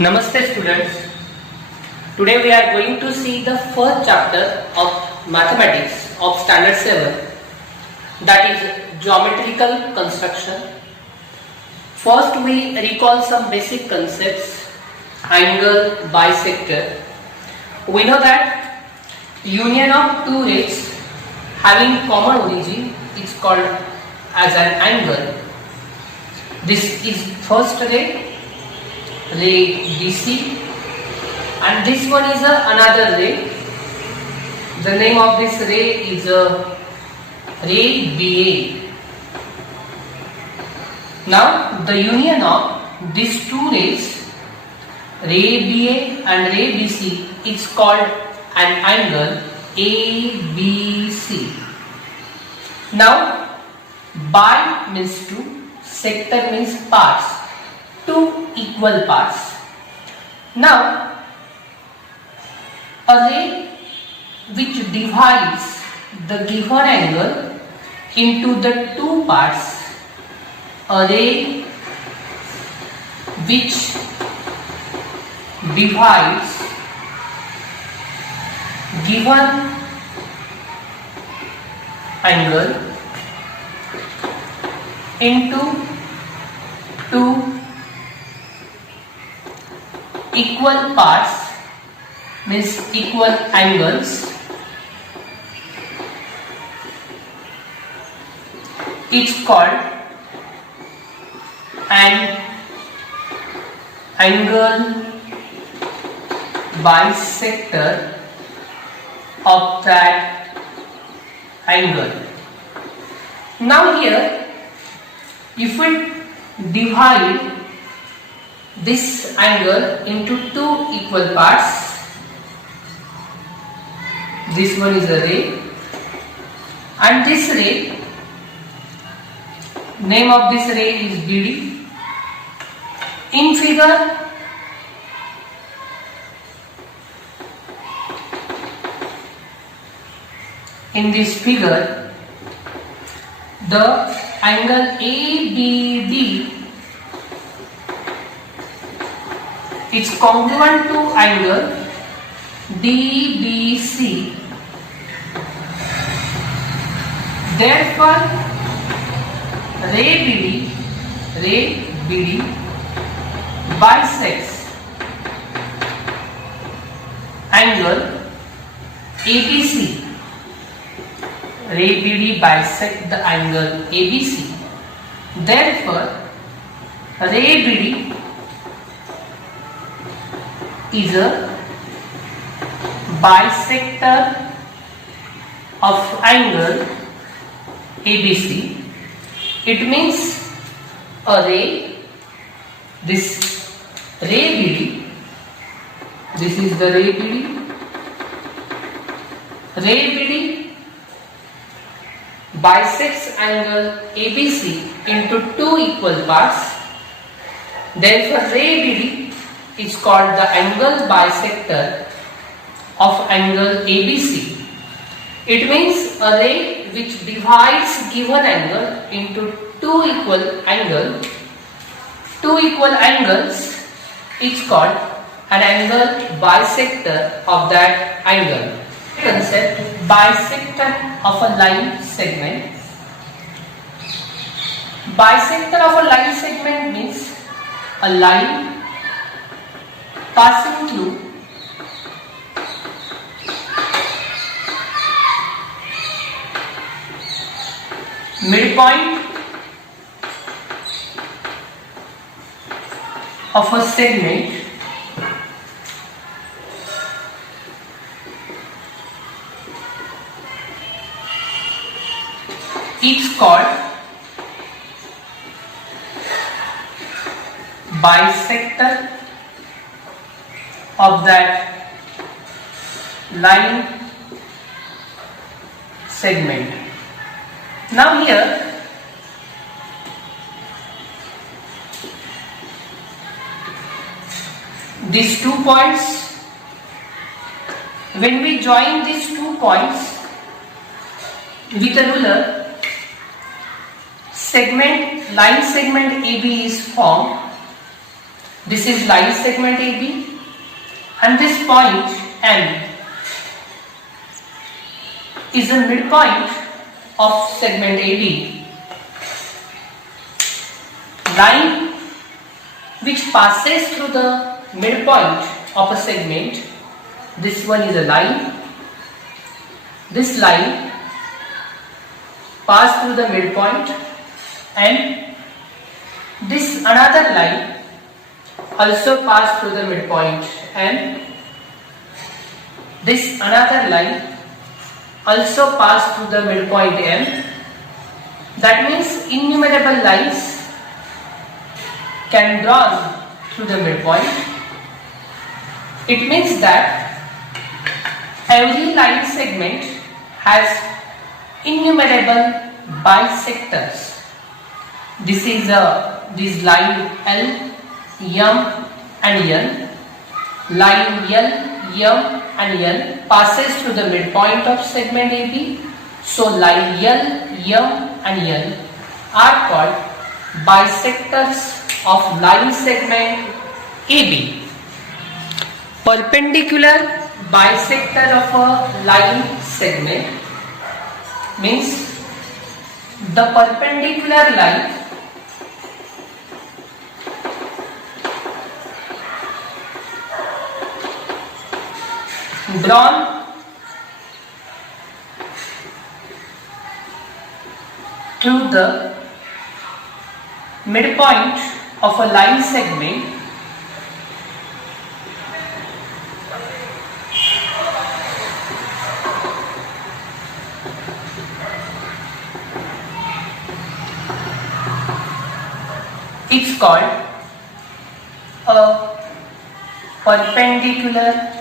Namaste students. Today we are going to see the first chapter of mathematics of standard 7, that is geometrical construction. First we recall some basic concepts. Angle, bisector. We know that union of two rays having common origin is called as an angle. This is first ray BC, and this one is another ray. The name of this ray is ray BA. Now the union of these two rays, ray BA and ray BC, is called an angle ABC. Now bi means two, sector means parts, two equal parts. Now a ray which divides the given angle into the two parts, a ray which divides given angle into two equal parts means equal angles. It's called an angle bisector of that angle. Now here, if we divide this angle into two equal parts, this one is a ray and this ray, name of this ray is BD. In figure, in this figure, the angle ABD is congruent to angle DBC. Therefore, ray BD bisects angle ABC. Ray BD bisects the angle ABC. Therefore, ray BD is a bisector of angle ABC. It means a ray, this ray BD, this is the ray BD, ray BD bisects angle ABC into two equal parts. Therefore, ray BD is called the angle bisector of angle ABC. It means a ray which divides given angle into two equal angles is called an angle bisector of that angle. Concept, bisector of a line segment. Bisector of a line segment means a line passing through midpoint of a segment is called bisector of that line segment. Now here, these 2 points, when we join these 2 points with a ruler, line segment AB is formed. This is line segment AB, and this point M is the midpoint of segment AD. Line which passes through the midpoint of a segment, this one is a line. This line pass through the midpoint, and this another line also pass through the midpoint, and this another line also pass through the midpoint M. That means innumerable lines can drawn through the midpoint. It means that every line segment has innumerable bisectors. This is this line L, M and N. Line L, M and N passes through the midpoint of segment AB. So line L, M and N are called bisectors of line segment AB. Perpendicular bisector of a line segment means the perpendicular line drawn through the midpoint of a line segment it's called a perpendicular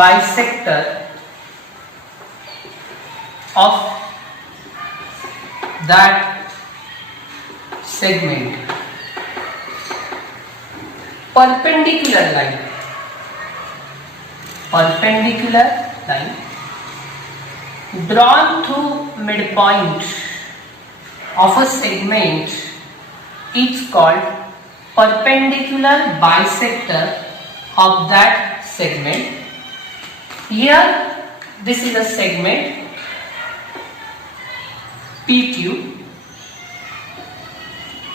bisector of that segment. Perpendicular line drawn through midpoint of a segment is called perpendicular bisector of that segment. Here this is a segment PQ.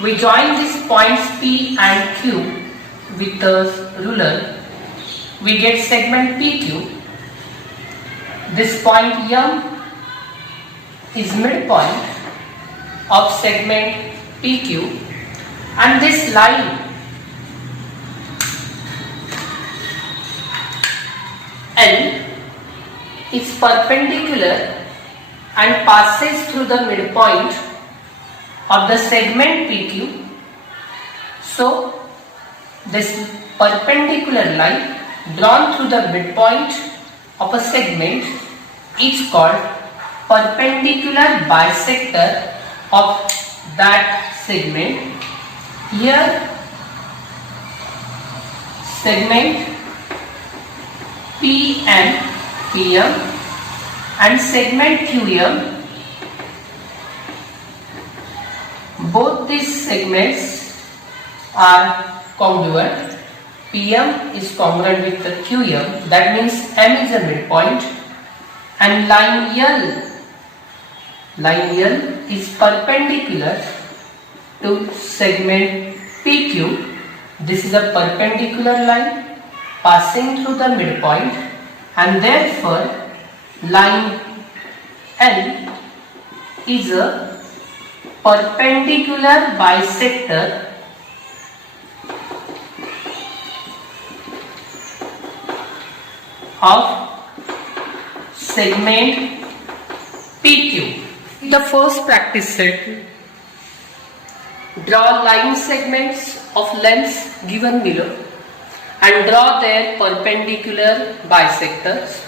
We join these points P and Q with the ruler. We get segment PQ. This point M is midpoint of segment PQ, and this line L is perpendicular and passes through the midpoint of the segment PQ. So this perpendicular line drawn through the midpoint of a segment is called perpendicular bisector of that segment. Here segment PM and segment QM, both these segments are congruent. PM is congruent with the QM, that means M is a midpoint, and line L is perpendicular to segment PQ. This is a perpendicular line passing through the midpoint, and therefore line L is a perpendicular bisector of segment PQ. The first practice set, draw line segments of lengths given below and draw their perpendicular bisectors.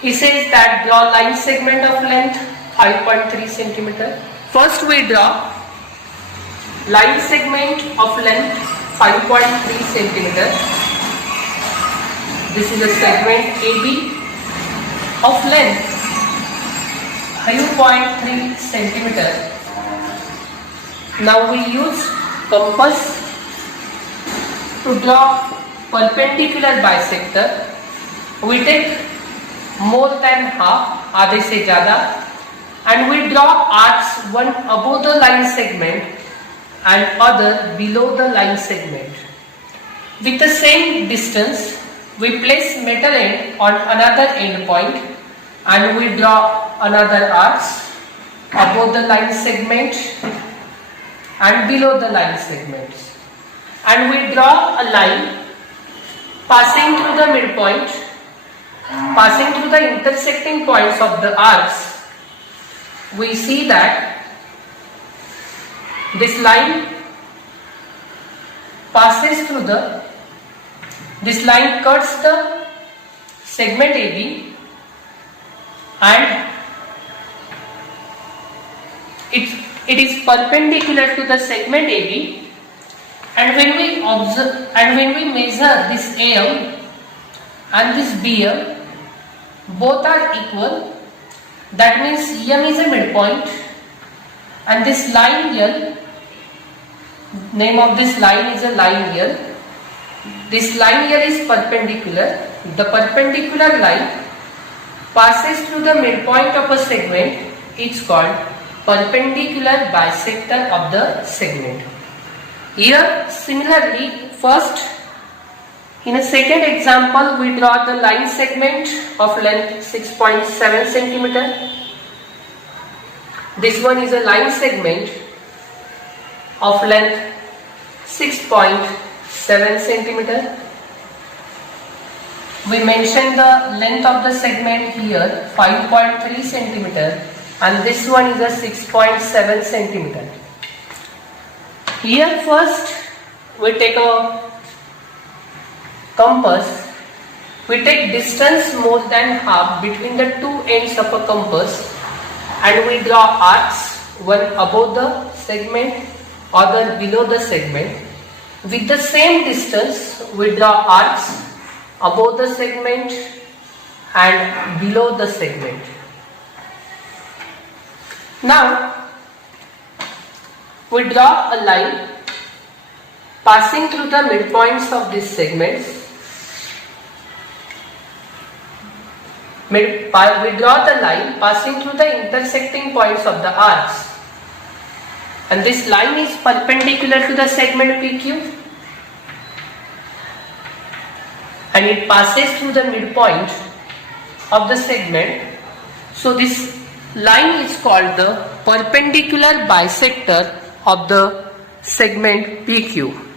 He says that draw line segment of length 5.3 cm. First we draw line segment of length 5.3 cm. This is a segment AB of length 5.3 cm. Now we use compass to draw perpendicular bisector. We take more than half, आधे से ज़्यादा, and we draw arcs, one above the line segment and other below the line segment. With the same distance, we place metal end on another end point and we draw another arcs above the line segment and below the line segments. And we draw a line passing through the midpoint, passing through the intersecting points of the arcs. We see that this line passes through this line cuts the segment AB and it is perpendicular to the segment AB, and when we measure this AM and this BM, both are equal. That means M is a midpoint and this line L, name of this line is a line L. This line L is perpendicular. The perpendicular line passes through the midpoint of a segment. It's called perpendicular bisector of the segment. Here similarly, first in a second example we draw the line segment of length 6.7 cm. This one is a line segment of length 6.7 cm. We mention the length of the segment here 5.3 cm and this one is a 6.7 cm. Here first we take a compass. We take distance more than half between the two ends of a compass and we draw arcs, one above the segment, other below the segment. With the same distance we draw arcs above the segment and below the segment. Now we draw a line passing through the midpoints of these segments. We draw the line passing through the intersecting points of the arcs, and this line is perpendicular to the segment PQ and it passes through the midpoint of the segment. So this line is called the perpendicular bisector of the segment PQ.